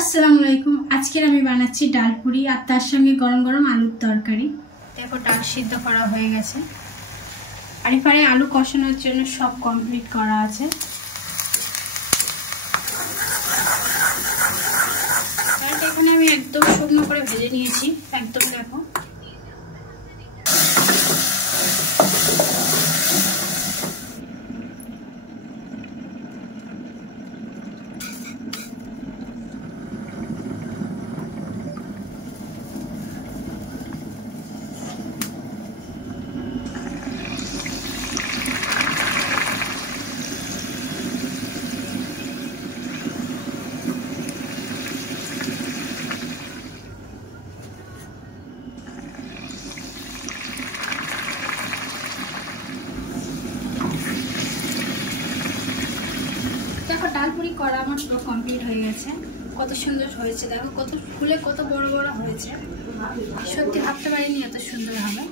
আসসালামু আলাইকুম। আজকের আমি বানাচ্ছি ডাল পুরি আর তার সঙ্গে গরম গরম আলুর তরকারি। দেখো ডাল সিদ্ধ করা হয়ে গেছে, আর এবারে আলু কষানোর জন্য সব কমপ্লিট করা আছে। ডালটা এখানে আমি একদম শুকনো করে ভেজে নিয়েছি, একদম দেখো। দেখো ডাল পুরি করা আমার পুরো কমপ্লিট হয়ে গেছে। কত সুন্দর হয়েছে দেখো, কত ফুলে কত বড় বড় হয়েছে। সত্যি ভাবতে পারিনি এত সুন্দর হবে।